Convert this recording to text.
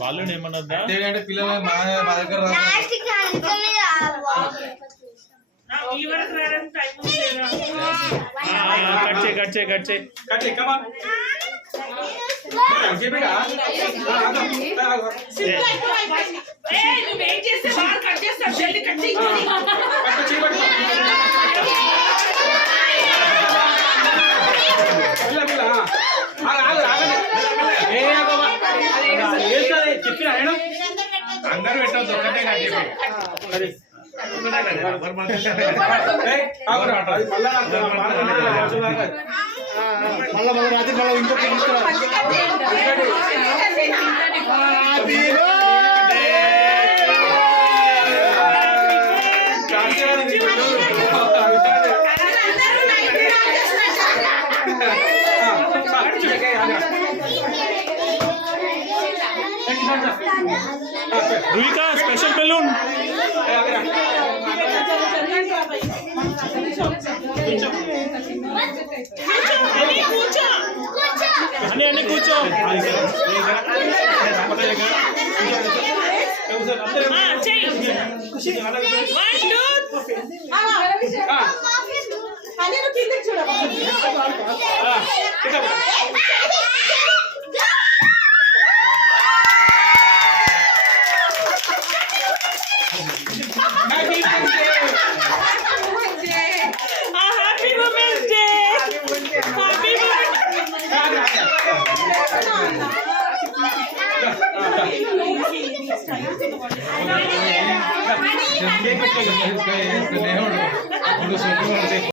వాళ్ళు ఏమన్నదా అంటే పిల్లలు మా దగ్గర కట్ చేయి అందరూ పెట్టద్దు ఒకటే మళ్ళా రాత్రి మళ్ళీ ఇంకొక रुहिका स्पेशल बैलून अने కూర్చో కేక్